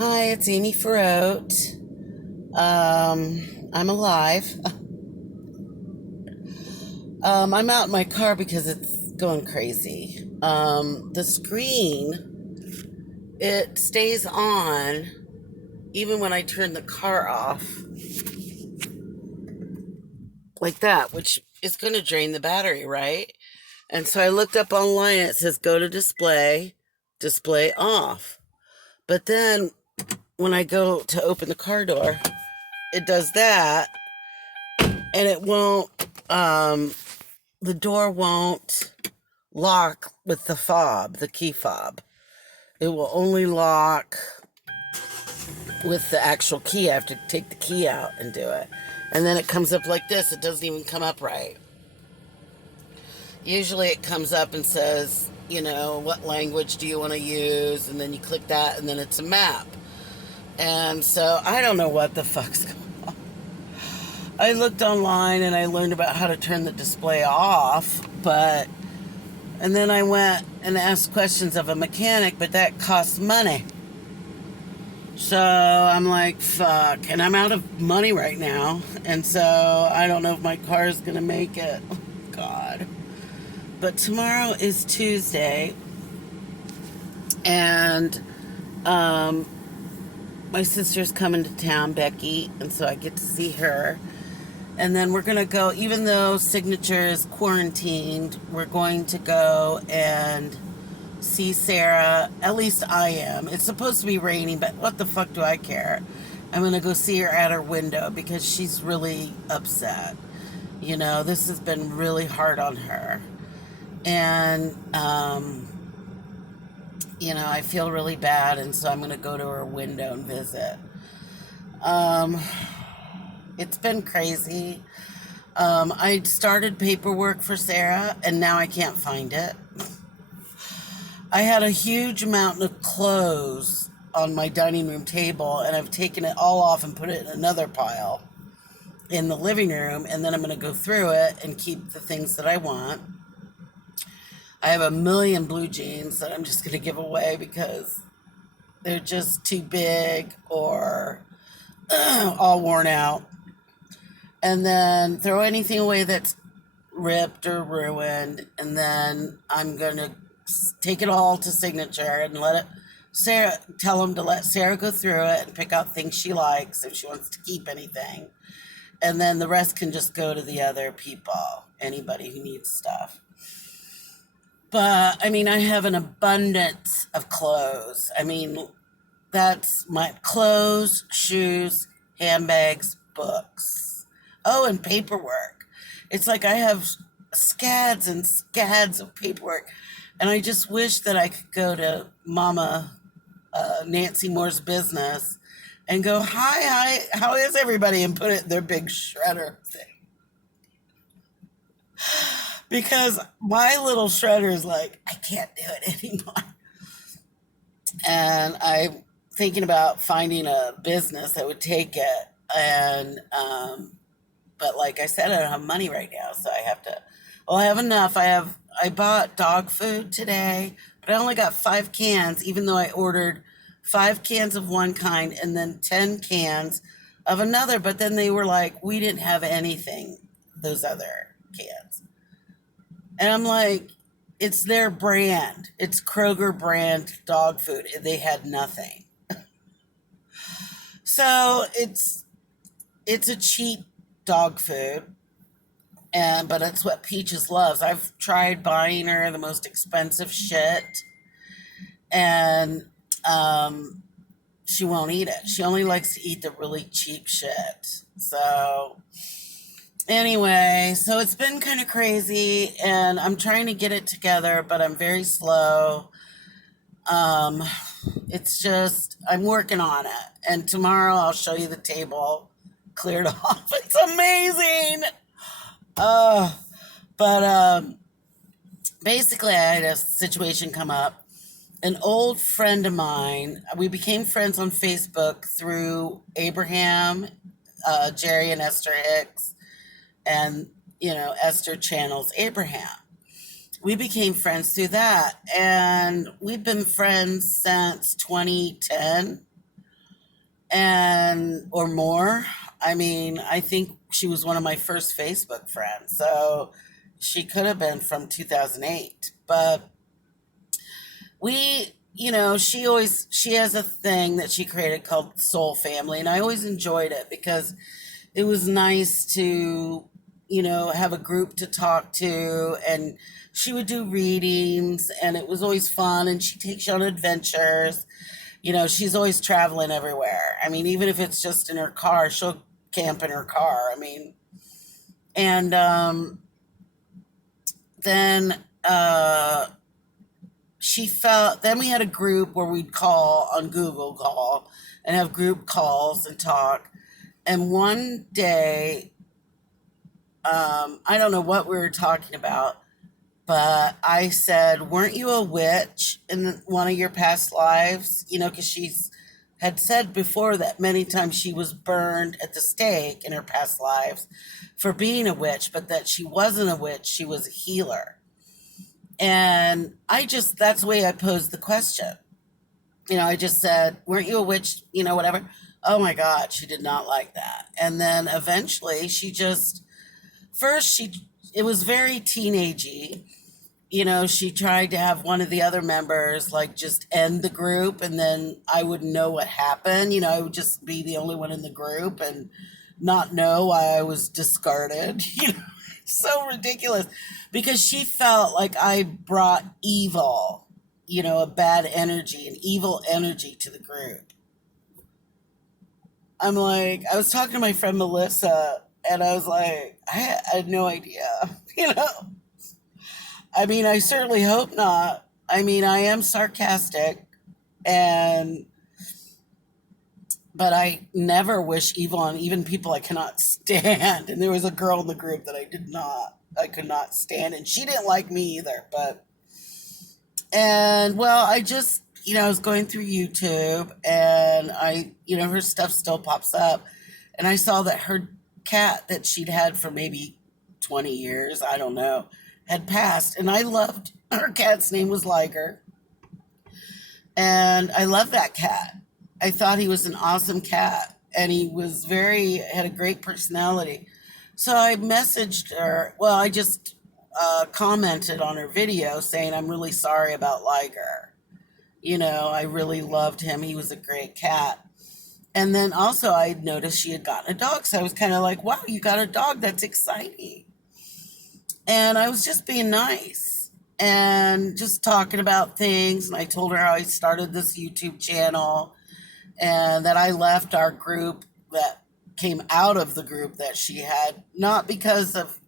Hi, it's Amy Farrote. I'm alive. I'm out in my car because it's going crazy. The screen, it stays on even when I turn the car off, like that, which is going to drain the battery, right? And so I looked up online, it says go to display, display off. But then when I go to open the car door, it does that and it won't, the door won't lock with the fob, the key fob. It will only lock with the actual key. I have to take the key out and do it. And then it comes up like this. It doesn't even come up right. Usually it comes up and says, what language do you want to use? And then you click that and then it's a map. And so I don't know what the fuck's going on. I looked online and I learned about how to turn the display off, and then I went and asked questions of a mechanic, but that costs money. So I'm like, fuck. And I'm out of money right now. And so I don't know if my car is going to make it. Oh, God. But tomorrow is Tuesday. And my sister's coming to town, Becky. And so I get to see her. And then we're going to go, even though Signature is quarantined, we're going to go and see Sarah. At least I am. It's supposed to be raining, but what the fuck do I care? I'm going to go see her at her window because she's really upset. This has been really hard on her. And, I feel really bad, and so I'm going to go to her window and visit. It's been crazy. I started paperwork for Sarah, and now I can't find it. I had a huge mountain of clothes on my dining room table, and I've taken it all off and put it in another pile in the living room, and then I'm going to go through it and keep the things that I want. I have a million blue jeans that I'm just going to give away because they're just too big or all worn out. And then throw anything away that's ripped or ruined, and then I'm going to take it all to Signature and tell them to let Sarah go through it and pick out things she likes if she wants to keep anything. And then the rest can just go to the other people, anybody who needs stuff. But, I have an abundance of clothes. That's my clothes, shoes, handbags, books. Oh, and paperwork. It's like I have scads and scads of paperwork. And I just wish that I could go to Mama Nancy Moore's business and go, hi, how is everybody? And put it in their big shredder thing. Because my little shredder is like, I can't do it anymore. And I'm thinking about finding a business that would take it. And, but like I said, I don't have money right now. So I have to, I have enough. I bought dog food today, but I only got 5 cans, even though I ordered 5 cans of one kind and then 10 cans of another. But then they were like, we didn't have anything, those other cans. And I'm like, it's their brand. It's Kroger brand dog food. They had nothing. So it's a cheap dog food. But it's what Peaches loves. I've tried buying her the most expensive shit, and she won't eat it. She only likes to eat the really cheap shit. So anyway, so it's been kind of crazy, and I'm trying to get it together, but I'm very slow. It's just I'm working on it, and tomorrow I'll show you the table cleared off. It's amazing. But basically, I had a situation come up. An old friend of mine, we became friends on Facebook through Abraham, Jerry and Esther Hicks, and, Esther channels Abraham. We became friends through that, and we've been friends since 2010. and or more. I mean, I think she was one of my first Facebook friends, so she could have been from 2008. But she has a thing that she created called Soul Family, and I always enjoyed it because it was nice to, have a group to talk to, and she would do readings, and it was always fun, and she takes you on adventures. She's always traveling everywhere. I mean, even if it's just in her car, she'll camp in her car. I mean, and then then we had a group where we'd call on Google Call and have group calls and talk. And one day, I don't know what we were talking about, but I said, "Weren't you a witch in one of your past lives?" Because she's had said before that many times she was burned at the stake in her past lives for being a witch, but that she wasn't a witch, she was a healer. And that's the way I posed the question. I just said, "Weren't you a witch?" Whatever. Oh my God, she did not like that. And then eventually it was very teenagey. She tried to have one of the other members like just end the group, and then I wouldn't know what happened. I would just be the only one in the group and not know why I was discarded. So ridiculous because she felt like I brought evil, a bad energy, an evil energy to the group. I'm like, I was talking to my friend Melissa, and I was like, I had no idea, you know? I mean, I certainly hope not. I mean, I am sarcastic, and but I never wish evil on even people I cannot stand. And there was a girl in the group that I could not stand, and she didn't like me either. And well, I was going through YouTube, and her stuff still pops up, and I saw that her cat that she'd had for maybe 20 years, I don't know, had passed, and I loved her cat's name was Liger, and I loved that cat. I thought he was an awesome cat, and he had a great personality. So I messaged her. Well, I just commented on her video saying, "I'm really sorry about Liger. I really loved him. He was a great cat." And then also I noticed she had gotten a dog. So I was kind of like, "Wow, you got a dog. That's exciting." And I was just being nice and just talking about things. And I told her how I started this YouTube channel and that I left our group, that came out of the group that she had, not because of,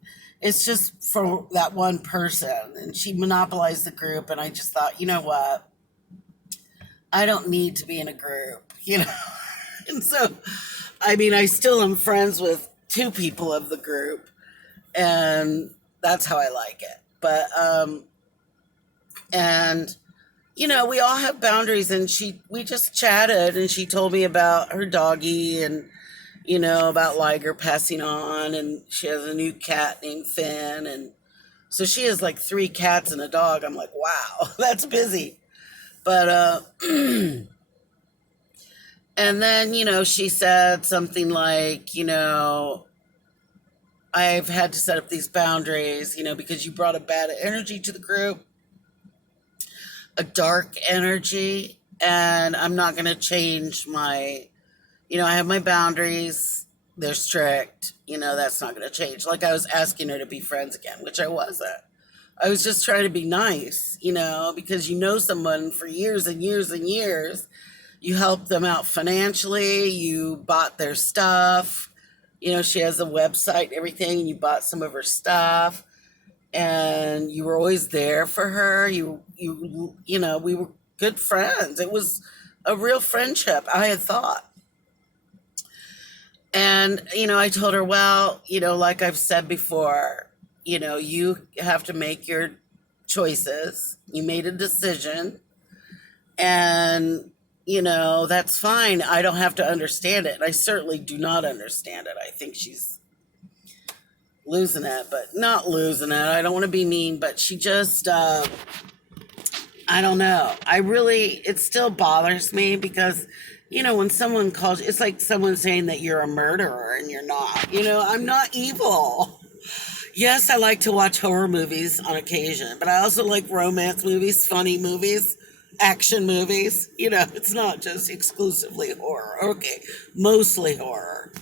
it's just for that one person. And she monopolized the group. And I just thought, you know what? I don't need to be in a group. And so, I mean, I still am friends with two people of the group, and that's how I like it. But, and, we all have boundaries, and we just chatted, and she told me about her doggy and, about Liger passing on, and she has a new cat named Finn. And so she has like 3 cats and a dog. I'm like, wow, that's busy. But, and then, she said something like, "I've had to set up these boundaries, because you brought a bad energy to the group, a dark energy, and I'm not going to change I have my boundaries. They're strict. That's not going to change." Like I was asking her to be friends again, which I wasn't. I was just trying to be nice, because someone for years and years and years. You helped them out financially. You bought their stuff. She has a website and everything, and you bought some of her stuff, and you were always there for her. We were good friends. It was a real friendship, I had thought. And, I told her, well, like I've said before, you have to make your choices. You made a decision, and that's fine. I don't have to understand it. And I certainly do not understand it. I think she's losing it, but not losing it. I don't want to be mean, but she just, I I don't know. It still bothers me because, when someone calls, it's like someone saying that you're a murderer and you're not. I'm not evil. Yes, I like to watch horror movies on occasion, but I also like romance movies, funny movies, action movies. It's not just exclusively horror. Okay, mostly horror.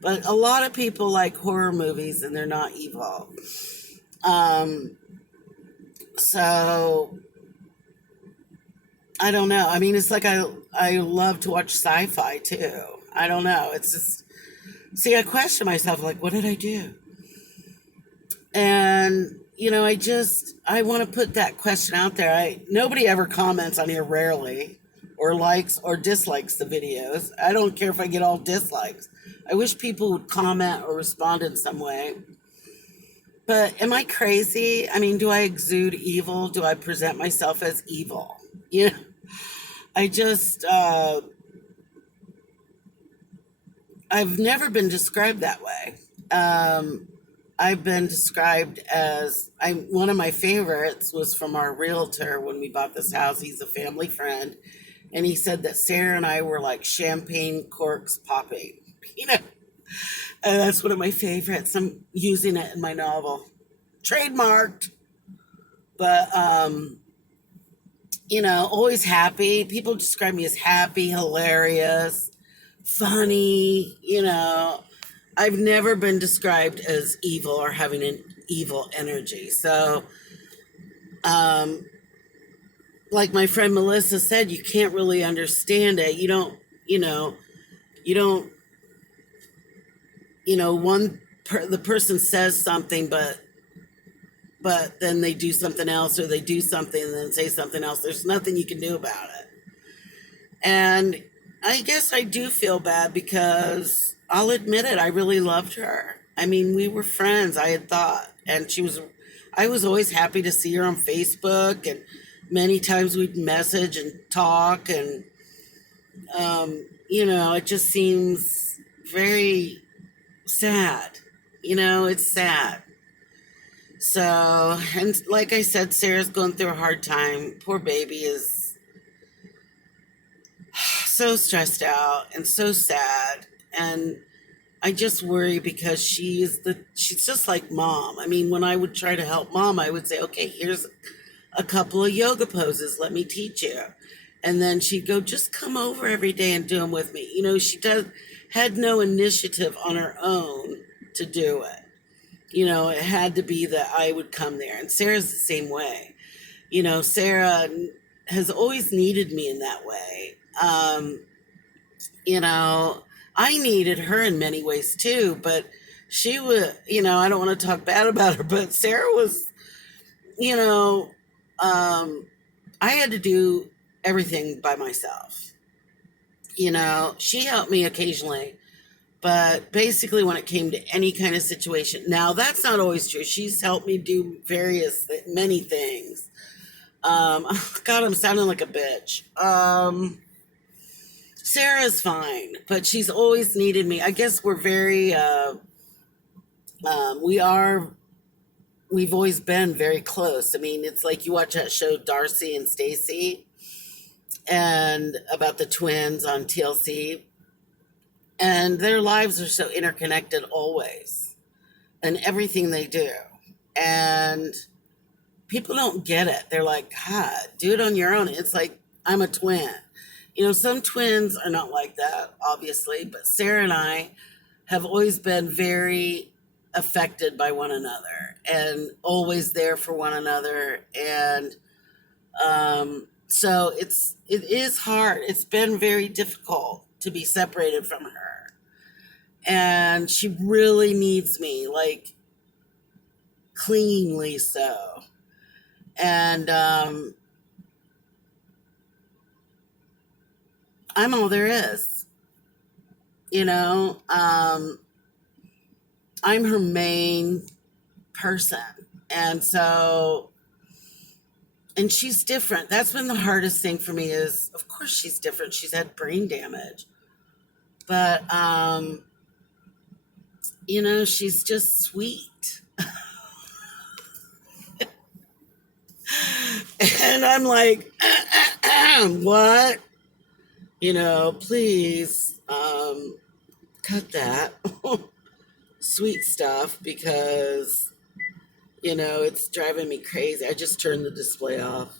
But a lot of people like horror movies and they're not evil. Um, so I don't know. I mean, it's like I love to watch sci-fi too. I don't know. It's just see, I question myself like, what did I do? And I want to put that question out there. I Nobody ever comments on here, rarely, or likes or dislikes the videos. I don't care if I get all dislikes. I wish people would comment or respond in some way. But am I crazy? I mean, do I exude evil? Do I present myself as evil? Yeah. I just I've never been described that way. Um, I've been described as one of my favorites was from our realtor when we bought this house. He's a family friend, and he said that Sarah and I were like champagne corks popping. You know, and that's one of my favorites. I'm using it in my novel, trademarked. But always happy. People describe me as happy, hilarious, funny. I've never been described as evil or having an evil energy. So, um, like my friend Melissa said, you can't really understand it. You don't, the person says something, but then they do something else, or they do something and then say something else. There's nothing you can do about it. And I guess I do feel bad because I'll admit it, I really loved her. I mean, we were friends, I had thought. And I was always happy to see her on Facebook, and many times we'd message and talk. And, it just seems very sad. It's sad. So, and like I said, Sarah's going through a hard time. Poor baby is so stressed out and so sad. And I just worry because she's just like mom. I mean, when I would try to help mom, I would say, okay, here's a couple of yoga poses. Let me teach you. And then she'd go, just come over every day and do them with me. Had no initiative on her own to do it. It had to be that I would come there. And Sarah's the same way. Sarah has always needed me in that way. You know, I needed her in many ways too, but she would, I don't want to talk bad about her, but Sarah was, you know, um, I had to do everything by myself. She helped me occasionally, but basically when it came to any kind of situation, now that's not always true. She's helped me do many things. God, I'm sounding like a bitch. Sarah's fine, but she's always needed me. I guess we're very, we are, we've always been very close. I mean, it's like you watch that show Darcy and Stacy, and about the twins on TLC, and their lives are so interconnected always, and everything they do. And people don't get it. They're like, God, do it on your own. It's like, I'm a twin. Some twins are not like that, obviously, but Sarah and I have always been very affected by one another and always there for one another. And so it is hard. It's been very difficult to be separated from her. And she really needs me, like clingingly so. And I'm all there is. You know, um, I'm her main person. And so, and she's different. That's been the hardest thing for me is, of course, she's different. She's had brain damage. But, she's just sweet. And I'm like, what? Please cut that sweet stuff because, it's driving me crazy. I just turned the display off.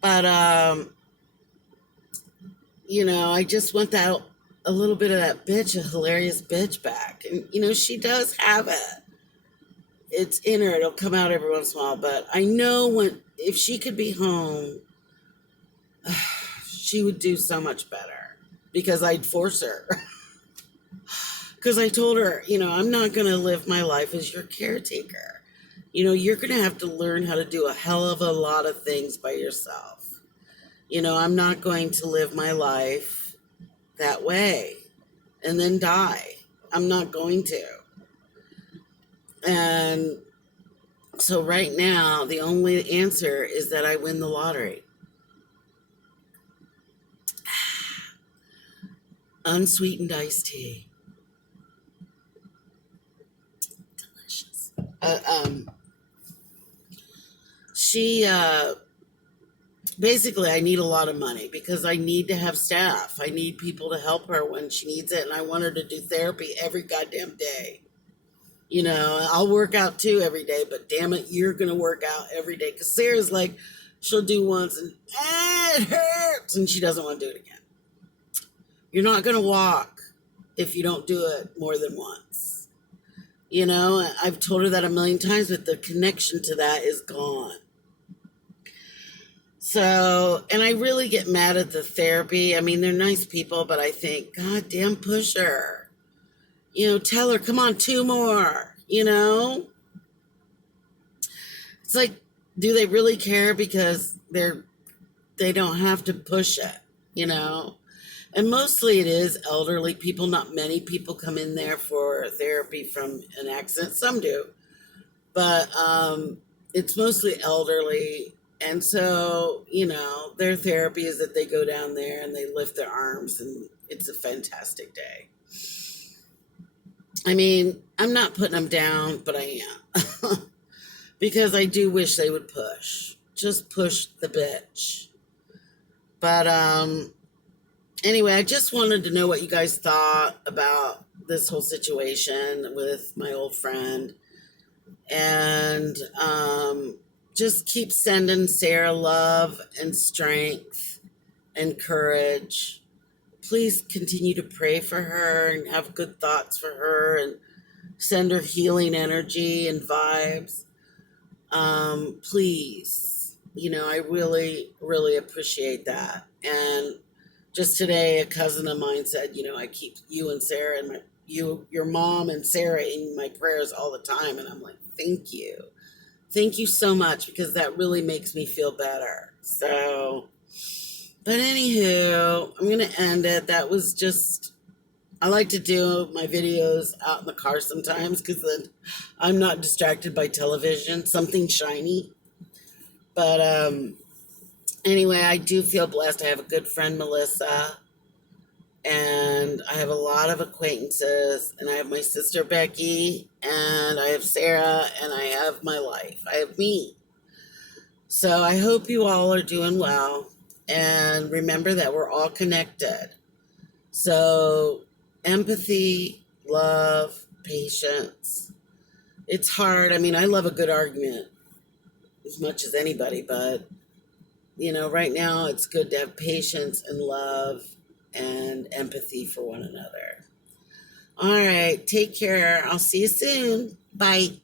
But, I just want that a little bit of that bitch, a hilarious bitch back. And, she does have it. It's in her. It'll come out every once in a while. But I know if she could be home, she would do so much better because I'd force her. Because I told her, I'm not going to live my life as your caretaker. You're going to have to learn how to do a hell of a lot of things by yourself. I'm not going to live my life that way and then die. I'm not going to. And so right now, the only answer is that I win the lottery. Unsweetened iced tea. Delicious. Basically, I need a lot of money because I need to have staff. I need people to help her when she needs it. And I want her to do therapy every goddamn day. I'll work out too every day, but damn it, you're going to work out every day. Because Sarah's like, she'll do once and it hurts. And she doesn't want to do it again. You're not going to walk if you don't do it more than once. I've told her that a million times, but the connection to that is gone. So, and I really get mad at the therapy. I mean, they're nice people, but I think, God damn, push her. Tell her, come on, 2 more, It's like, do they really care because they don't have to push it, And mostly it is elderly people. Not many people come in there for therapy from an accident. Some do. But it's mostly elderly. And so, their therapy is that they go down there and they lift their arms and it's a fantastic day. I mean, I'm not putting them down, but I am. Because I do wish they would push. Just push the bitch. But anyway, I just wanted to know what you guys thought about this whole situation with my old friend. And just keep sending Sarah love and strength and courage. Please continue to pray for her and have good thoughts for her and send her healing energy and vibes. Please, I really, really appreciate that. And just today, a cousin of mine said, I keep you and Sarah and your mom and Sarah in my prayers all the time. And I'm like, thank you. Thank you so much because that really makes me feel better. So, but anywho, I'm going to end it. That was just, I like to do my videos out in the car sometimes because then I'm not distracted by television, something shiny. But anyway, I do feel blessed. I have a good friend, Melissa, and I have a lot of acquaintances, and I have my sister, Becky, and I have Sarah, and I have my life. I have me. So I hope you all are doing well, and remember that we're all connected. So empathy, love, patience. It's hard. I mean, I love a good argument as much as anybody, but, right now it's good to have patience and love and empathy for one another. All right. Take care. I'll see you soon. Bye.